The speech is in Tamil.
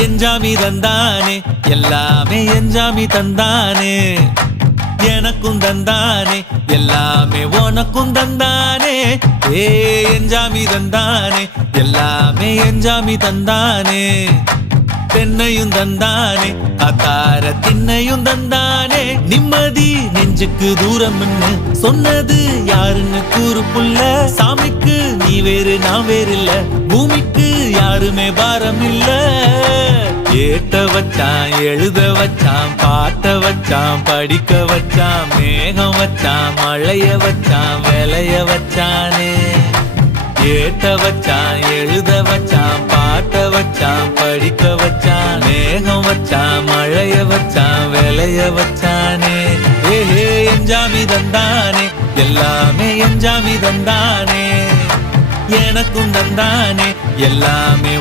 எஞ்சாமி தந்தானே எல்லாமே எஞ்சாமி தந்தானே எனக்கும் தந்தானே எல்லாமே உனக்கும் தந்தானே ஏ எஞ்சாமி தந்தானே எல்லாமே எஞ்சாமி தந்தானே தென்னையும் தந்தானே அத்தார திண்ணையும் தந்தானே நிம்மதி நெஞ்சுக்கு தூரம்னு சொன்னது யாருன்னு கூறு புள்ள சாமிக்கு நீ வேறு நான் வேறு இல்ல பூமிக்கு யாருமே பாரம் இல்ல ஏட்ட வச்சான் எழுத வச்சான் பாட்ட வச்சான் படிக்க வச்சான் மேகம் வச்சான் மழைய வச்சான் விளைய வச்சானே ஏட்ட வச்சான் எழுத வச்சான் பாட்ட வச்சான் படிக்க வச்சான் மேகம் வச்சான் மழைய வச்சான் விளைய வச்சானே ஏஹே எஞ்சாமி தந்தானே எல்லாமே எஞ்சாமி தந்தானே எனக்கும் தந்தானே எல்லாமே